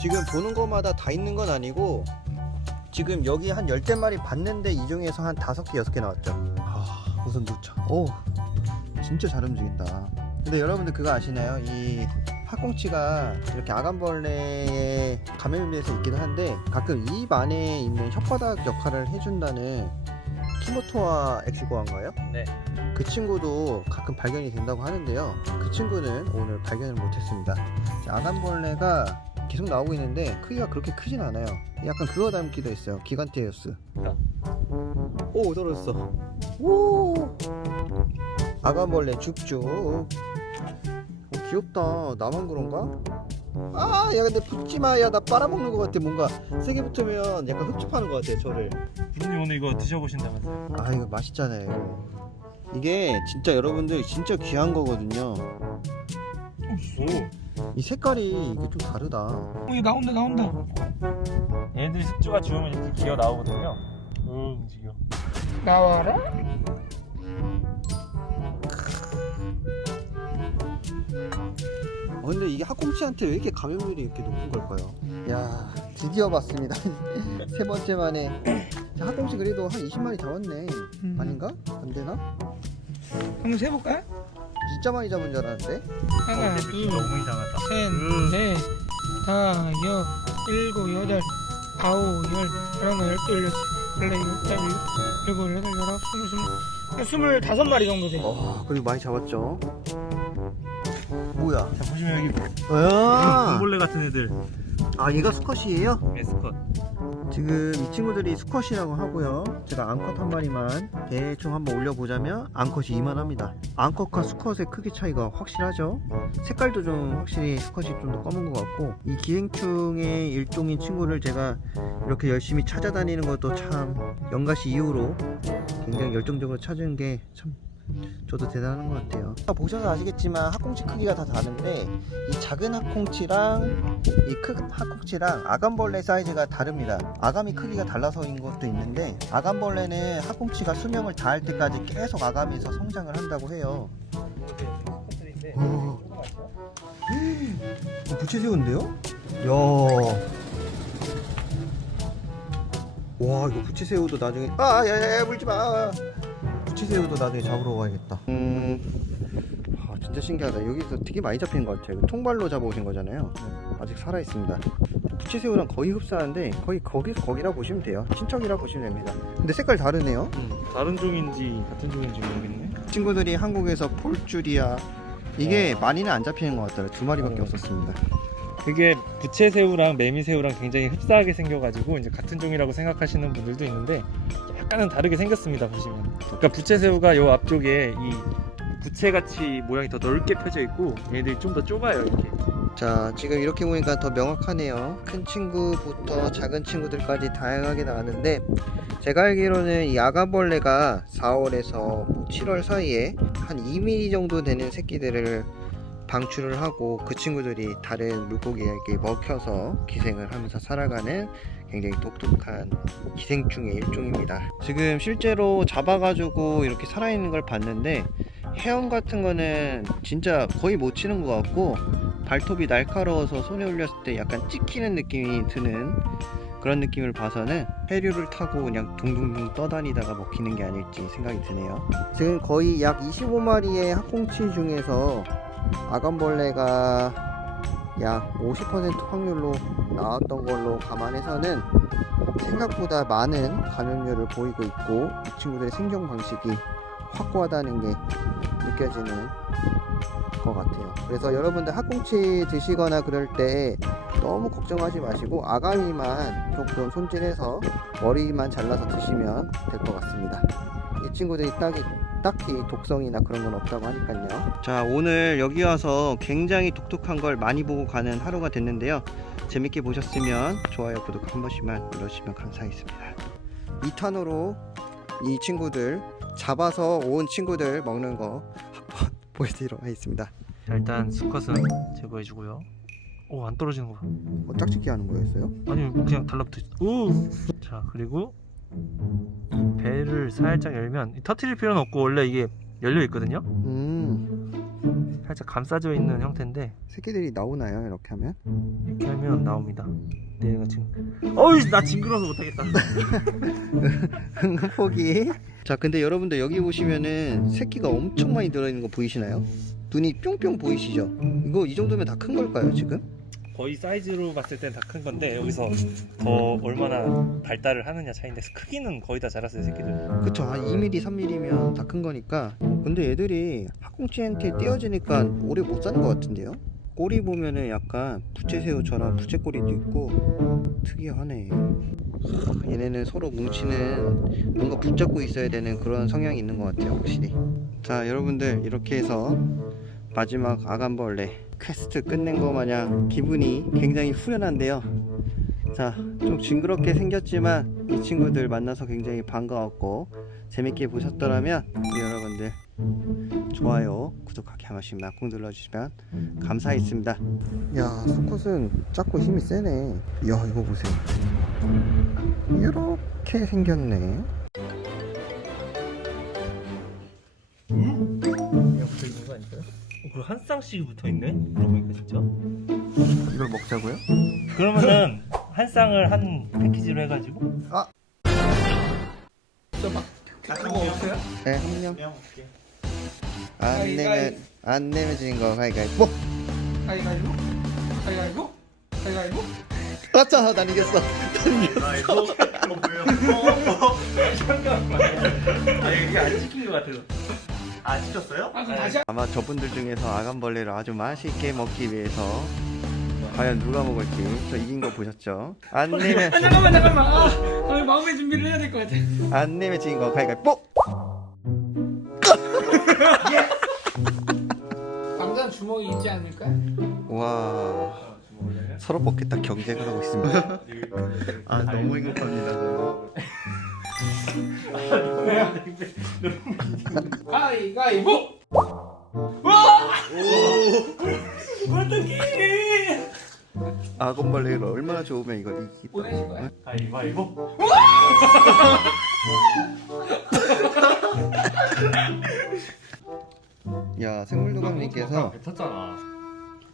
지금 보는 것마다 다 있는 건 아니고 지금 여기 한 열대 마리 봤는데 이 중에서 한 다섯 개 여섯 개 나왔죠. 아, 우선 놓자. 오, 진짜 잘 움직인다. 근데 여러분들 그거 아시나요? 이 학꽁치가 이렇게 아간벌레의 감염돼서 있기도 한데 가끔 입 안에 있는 혓바닥 역할을 해준다는 키모토아 엑시고인가요? 네. 그 친구도 가끔 발견이 된다고 하는데요. 그 친구는 오늘 발견을 못했습니다. 자, 아간벌레가 계속 나오고 있는데 크기가 그렇게 크진 않아요. 약간 그거 닮기도 했어요. 기간테우스. 오 떨어졌어. 오. 아간벌레 죽죽. 오, 귀엽다. 나만 그런가? 아, 야 근데 붙지 마. 야 나 빨아먹는 것 같아. 뭔가 세게 붙으면 약간 흡집하는 것 같아. 저를. 부모님 오늘 이거 드셔보신다면서요? 아 이거 맛있잖아요. 이거. 이게 진짜 여러분들 진짜 귀한 거거든요. 오. 이 색깔이 이게 좀 다르다. 어, 얘 나온다 나온다 얘네들이 숙주가 주우면 이렇게 기어 나오거든요. 오 움직여. 나와라 어, 근데 이게 학꽁치한테 왜 이렇게 감염률이 이렇게 높은 걸까요? 야 드디어 봤습니다. 세 번째 만에. 자, 학꽁치 그래도 한 20마리 잡았네. 음. 아닌가? 안 되나? 한번 세볼까? 진짜 많이 잡은 줄 알았는데. 하나 어, 느낌 너무 이상하다. 둘셋넷 다섯 일곱 여덟 아홉 열 열하나 열둘 열여섯 열네 열다섯 열일곱 여덟 열아홉 스물 스물 스물 다섯 마리 정도 돼 어, 그리고 많이 잡았죠. 뭐야? 자 보시면 여기 아, 콩벌레 같은 애들 아 얘가 수컷이에요? 에스컷. 지금 이 친구들이 수컷이라고 하고요. 제가 암컷 한 마리만 대충 한번 올려보자면 암컷이 이만합니다. 암컷과 수컷의 크기 차이가 확실하죠. 색깔도 좀 확실히 수컷이 좀 더 검은 것 같고 이 기생충의 일종인 친구를 제가 이렇게 열심히 찾아다니는 것도 참 연가시 이후로 굉장히 열정적으로 찾은 게 참 저도 대단한 것 같아요. 보셔서 아시겠지만 학꽁치 크기가 다 다른데 이 작은 학꽁치랑 이 큰 학꽁치랑 아간벌레 사이즈가 다릅니다. 아감이 크기가 달라서인 것도 있는데 아간벌레는 학꽁치가 수명을 다할 때까지 계속 아감에서 성장을 한다고 해요. 오. 부채새우인데요? 야. 와 이거 부채새우도 나중에 아 야야야 물지 마. 부채새우도 나중에 잡으러 가야겠다. 음. 아 진짜 신기하다. 여기서 되게 많이 잡히는 것 같아요. 이거 통발로 잡아오신 거잖아요. 아직 살아 있습니다. 부채새우랑 거의 흡사한데 거의 거기서 거기라 보시면 돼요. 친척이라 보시면 됩니다. 근데 색깔 다르네요. 음, 다른 종인지 같은 종인지 모르겠네. 친구들이 한국에서 폴줄이야 이게 많이는 안 잡히는 것 같더라고요. 두 마리밖에 어. 없었습니다. 그게 부채새우랑 매미새우랑 굉장히 흡사하게 생겨가지고 이제 같은 종이라고 생각하시는 분들도 있는데 약간은 다르게 생겼습니다 보시면. 그러니까 부채새우가 요 앞쪽에 이 부채같이 모양이 더 넓게 펴져 있고 얘네들이 좀 더 좁아요 이렇게. 자 지금 이렇게 보니까 더 명확하네요 큰 친구부터 작은 친구들까지 다양하게 나왔는데 제가 알기로는 이 아가벌레가 4월에서 7월 사이에 한 2mm 정도 되는 새끼들을 방출을 하고 그 친구들이 다른 물고기에게 먹혀서 기생을 하면서 살아가는 굉장히 독특한 기생충의 일종입니다 지금 실제로 잡아가지고 이렇게 살아있는 걸 봤는데 헤엄 같은 거는 진짜 거의 못 치는 것 같고 발톱이 날카로워서 손에 올렸을 때 약간 찍히는 느낌이 드는 그런 느낌을 봐서는 해류를 타고 그냥 둥둥둥 떠다니다가 먹히는 게 아닐지 생각이 드네요. 지금 거의 약 25마리의 학꽁치 중에서 아간벌레가 약 50% 확률로 나왔던 걸로 감안해서는 생각보다 많은 감염률을 보이고 있고 이 친구들의 생존 방식이 확고하다는 게 느껴지는 것 같아요. 그래서 여러분들 학꽁치 드시거나 그럴 때 너무 걱정하지 마시고 아가미만 조금 손질해서 머리만 잘라서 드시면 될 것 같습니다. 이 친구들이 딱히, 딱히 독성이나 그런 건 없다고 하니까요. 자, 오늘 여기 와서 굉장히 독특한 걸 많이 보고 가는 하루가 됐는데요. 재밌게 보셨으면 좋아요, 구독 한 번씩만 눌러주시면 감사하겠습니다. 2탄으로 이 친구들 잡아서 온 친구들 먹는 거 한번 보여드리도록 하겠습니다. 자, 일단 수컷은 제거해주고요. 오 안 떨어지는 거 봐. 뭐 짝짓기 하는 거였어요? 아니 그냥 달라붙어 있어. 오. 자 그리고 이 배를 살짝 열면 터트릴 필요는 없고 원래 이게 열려 있거든요. 음, 살짝 감싸져 있는 형태인데 새끼들이 나오나요? 이렇게 하면? 이렇게 하면 나옵니다. 내가 지금 어이 나 징그러서 못하겠다. 포기. 자, 근데 여러분들 여기 보시면은 새끼가 엄청 많이 들어있는 거 보이시나요? 눈이 뿅뿅 보이시죠? 이거 이 정도면 다 큰 걸까요, 지금? 거의 사이즈로 봤을 땐 다 큰 건데 여기서 더 얼마나 발달을 하느냐 차이인데 크기는 거의 다 자랐어요 새끼들. 그쵸, 한 2mm, 3mm면 다 큰 거니까. 근데 애들이 학꽁치한테 띄어지니까 오래 못 사는 것 같은데요? 꼬리 보면은 약간 부채새우처럼 부채꼬리도 있고 특이하네. 얘네는 서로 뭉치는 뭔가 붙잡고 있어야 되는 그런 성향이 있는 것 같아요, 확실히. 자, 여러분들 이렇게 해서 마지막 아간벌레 퀘스트 끝낸 거 마냥 기분이 굉장히 후련한데요. 자, 좀 징그럽게 생겼지만 이 친구들 만나서 굉장히 반가웠고 재밌게 보셨더라면 우리 여러분들 좋아요, 구독하기 한 번씩 막꾹 눌러주시면 감사하겠습니다. 야, 수컷은 작고 힘이 세네. 야, 이거 보세요. 이렇게 생겼네. 그냥 거? 어, 그리고 한 쌍씩 붙어 있네. 그러고 보니까 진짜. 이걸 먹자고요? 그러면은 한 쌍을 한 패키지로 해가지고. 그거 없어요? 네, 한 명. 그냥 안 가위, 내면 안 내면 지는 거 가위가위보. 가위가위보? 가위가위보? 가위가위보? 맞잖아, 난 이겼어. 아 이거 이거 뭐예요? 잠깐만. 아 이게 안 찍힌 것 같아서. 안 찍혔어요? 아 그럼 다시 한 아마 저분들 중에서 아간벌레를 아주 맛있게 먹기 위해서 과연 누가 먹을지 저 이긴 거 보셨죠? 안 내면 아 잠깐만 잠깐만 아, 아 마음의 준비를 해야 될 것 같아 안 내면 지는 거 가위가위보. 남자는 주먹이 있지 않을까? 와 서로 먹겠다 경쟁을 하고 있습니다. 아 너무 행복합니다. 가위가위보! 아간벌레가 얼마나 좋으면 이걸 이기. 보내실 거야? 가위바위보. 야 생물도감님께서 뱉었잖아.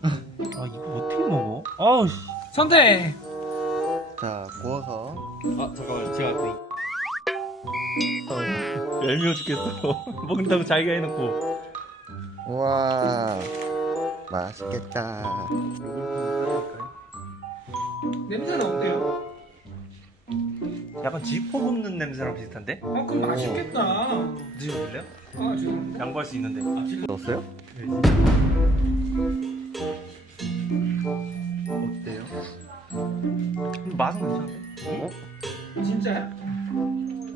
아 이거 어떻게 먹어? 아우 씨. 선택! 자 구워서 아 잠깐만 제가 그럼. 아, 얄미워 죽겠어. 먹는다고 자기가 해놓고. 와 맛있겠다. 냄새는 어때요? 약간 지퍼 굽는 냄새랑 비슷한데? 어 그럼 맛있겠다 드셔볼래요? 아 지금 양보할 수 있는데. 아, 지금 넣었어요? 어때요? 맛은 괜찮은데? 어? 진짜야?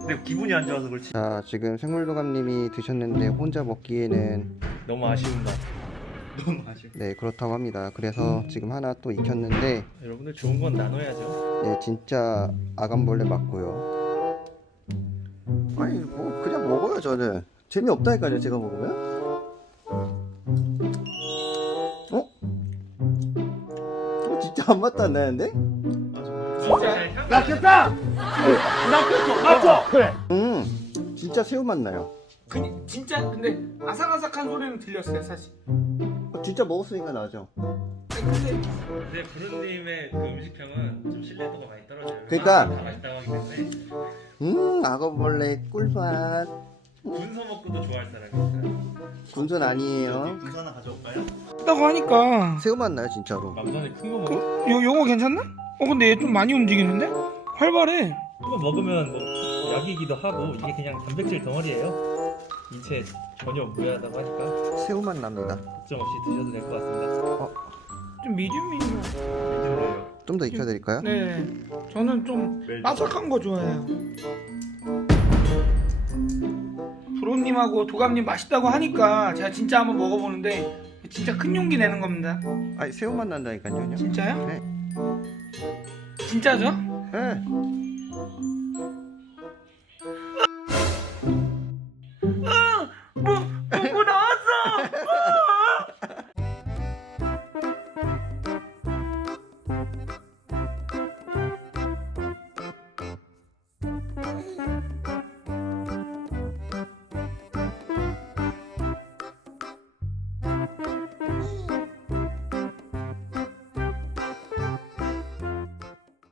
근데 기분이 안 좋아서 그렇지. 자 지금 생물도감님이 드셨는데 혼자 먹기에는 너무 아쉬운다. 너무 아쉬워. 네 그렇다고 합니다. 그래서 지금 하나 또 익혔는데 여러분들 좋은 건 나눠야죠. 네 진짜 아간벌레 맞고요. 아니 뭐 그냥 먹어요 저는 재미없다니까요 제가 먹으면. 어? 어, 진짜 안 맞다 안 나는데? 진짜야? 낚였다! 낚였어! 맞죠? 그래. 음 진짜 새우 맛 나요. 그, 진짜 근데 아삭아삭한 소리는 들렸어요 사실 어, 진짜 먹었으니까 나죠. 근데 부르님의 그 음식평은 좀 신뢰도가 많이 떨어져요. 그러니까. 다 맛있다고 하기 때문에 음 아간벌레 꿀맛. 군소 먹고도 좋아할 사람이니까. 군소는 아니에요. 군소 하나 가져올까요? 크다고 하니까 새우 맛 나요 진짜로. 남자는 큰거 먹어. 요, 요거 괜찮나? 어 근데 얘 좀 많이 움직이는데? 활발해 큰거 먹으면 뭐 약이기도 하고 이게 그냥 단백질 덩어리예요. 인체에 전혀 무해하다고 하니까 새우 맛 납니다. 걱정 없이 드셔도 될 것 같습니다. 좀 미디움 미디움 믿음으로요. 좀 더 익혀드릴까요? 네 저는 좀 바삭한 거 좋아해요 프로님하고 도감님 맛있다고 하니까 제가 진짜 한번 먹어보는데 진짜 큰 용기 내는 겁니다 아니 새우 맛 난다니까요. 진짜요? 네. 진짜죠? 네. Thank you.